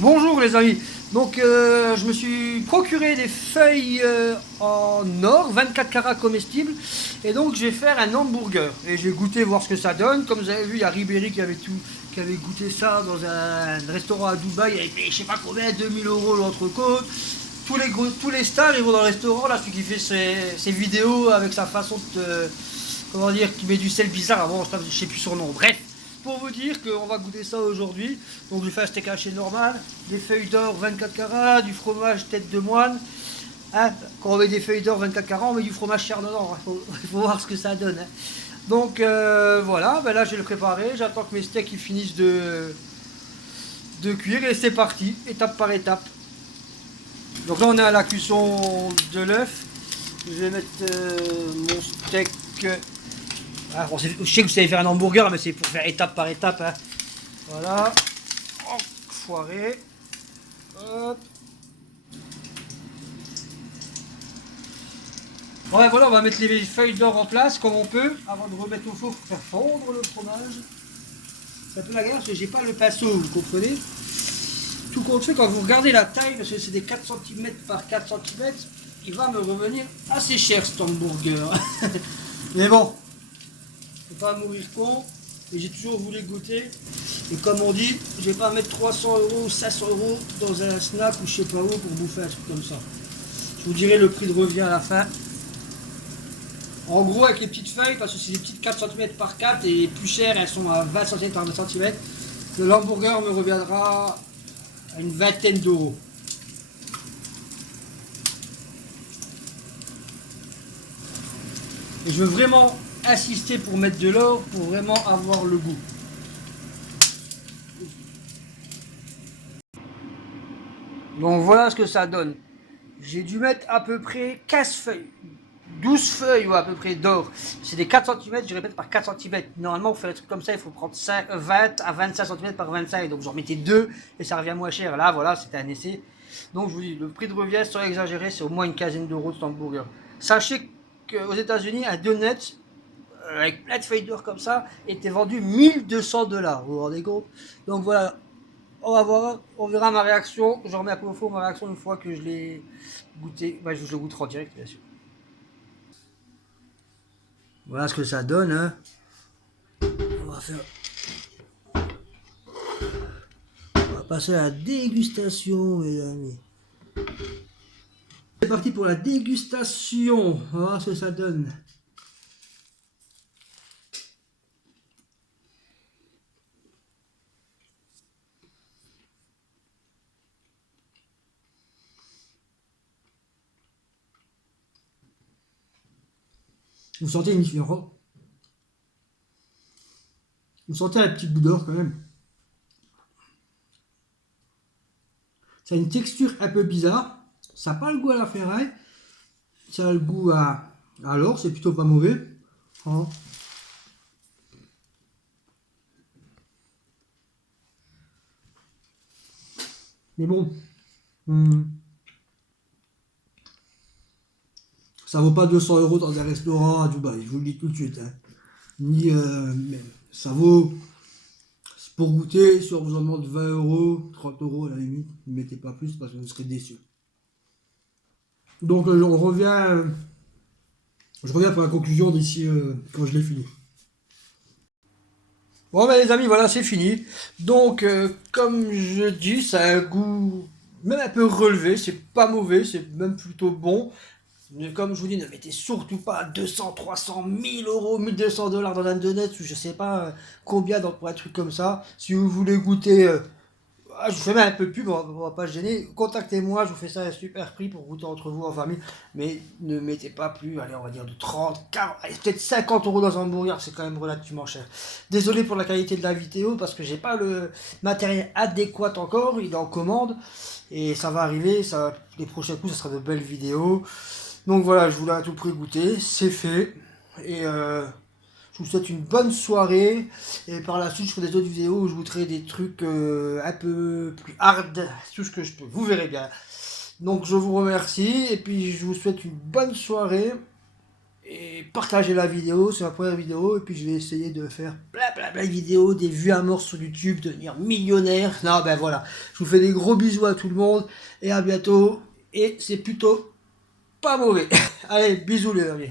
Bonjour les amis, donc je me suis procuré des feuilles en or, 24 carats comestibles, et donc je vais faire un hamburger, et j'ai goûté voir ce que ça donne. Comme vous avez vu, il y a Ribéry qui avait goûté ça dans un restaurant à Dubaï, avec je sais pas combien, 2000 € l'entrecôte. Tous les stars ils vont dans le restaurant, là celui qui fait ses vidéos avec sa façon de, comment dire, qui met du sel bizarre, avant je sais plus son nom, bref. Pour vous dire qu'on va goûter ça aujourd'hui. Donc je fais un steak haché normal, des feuilles d'or 24 carats, du fromage tête de moine. Hein, quand on met des feuilles d'or 24 carats, on met du fromage chardonnay. Il faut voir ce que ça donne. Hein. Donc voilà, ben là je vais le préparer. J'attends que mes steaks ils finissent de cuire et c'est parti, étape par étape. Donc là on est à la cuisson de l'œuf. Je vais mettre mon steak. Ah, bon, je sais que vous savez faire un hamburger, mais c'est pour faire étape par étape. Hein. Voilà. Enfoiré. Hop. Ouais, voilà, on va mettre les feuilles d'or en place comme on peut, avant de remettre au four pour faire fondre le fromage. C'est un peu la galère parce que j'ai pas le pinceau, vous comprenez. Tout compte fait, quand vous regardez la taille, parce que c'est des 4 cm par 4 cm, il va me revenir assez cher cet hamburger. Mais bon, faut pas mourir con. Et j'ai toujours voulu goûter. Et comme on dit, je vais pas mettre 300 € ou 500 € dans un snack ou je sais pas où pour bouffer un truc comme ça. Je vous dirai le prix de revient à la fin. En gros, avec les petites feuilles, parce que c'est des petites 4 cm par 4 et plus chères, elles sont à 20 cm par 20 cm, le hamburger me reviendra à une vingtaine d'euros. Et je veux vraiment insister pour mettre de l'or, pour vraiment avoir le goût. Donc voilà ce que ça donne. J'ai dû mettre à peu près 15 feuilles, 12 feuilles ou à peu près d'or. C'est des 4 cm, je répète, par 4 cm. Normalement, pour faire des trucs comme ça, il faut prendre 20 à 25 cm par 25. Donc j'en mettais 2 et ça revient moins cher. Là, voilà, c'était un essai. Donc je vous dis, le prix de revient, sans exagérer, c'est au moins une quinzaine d'euros de cet hamburger. Sachez qu'aux États-Unis, un donut avec plein de feuilles d'or comme ça était vendu 1200 $. Vous vous rendez compte? Donc voilà, on va voir, on verra ma réaction. Je remets un peu au four ma réaction une fois que je l'ai goûté. Bah, je le goûterai en direct, bien sûr. Voilà ce que ça donne. Hein. On va faire. On va passer à la dégustation, mes amis. C'est parti pour la dégustation. On va voir ce que ça donne. Vous sentez une différence? Vous sentez un petit bout d'or quand même. Ça a une texture un peu bizarre. Ça n'a pas le goût à la ferraille. Ça a le goût à l'or. C'est plutôt pas mauvais. Hein. Mais bon. Ça vaut pas 200 € dans un restaurant à Dubaï. Je vous le dis tout de suite. Hein. Ni, mais ça vaut. Pour goûter, si on vous en demande 20 €, 30 € à la limite, ne mettez pas plus parce que vous serez déçus. Donc je reviens pour la conclusion d'ici quand je l'ai fini. Bon ben les amis, voilà c'est fini. Donc comme je dis, ça a un goût même un peu relevé, c'est pas mauvais, c'est même plutôt bon. Mais comme je vous dis, ne mettez surtout pas 200, 300, 1000 €, 1200 $ dans un donut ou je sais pas combien pour un truc comme ça. Si vous voulez goûter je vous fais même un peu de pub, on va pas se gêner. Contactez-moi, je vous fais ça à un super prix pour goûter entre vous en famille. Mais ne mettez pas plus, allez, on va dire de 30, 40, allez, peut-être 50 € dans un hamburger, c'est quand même relativement cher. Désolé pour la qualité de la vidéo parce que j'ai pas le matériel adéquat encore, il est en commande. Et ça va arriver, les prochains coups, ça sera de belles vidéos. Donc voilà, je voulais à tout prix goûter, c'est fait. Et je vous souhaite une bonne soirée et par la suite je ferai des autres vidéos où je vous ferai des trucs un peu plus hard, tout ce que je peux, vous verrez bien. Donc je vous remercie et puis je vous souhaite une bonne soirée et partagez la vidéo, c'est ma première vidéo, et puis je vais essayer de faire plein de vidéos, des vues à mort sur YouTube, devenir millionnaire. Non, ben voilà, je vous fais des gros bisous à tout le monde, et à bientôt, et c'est plutôt pas mauvais. Allez, bisous les amis.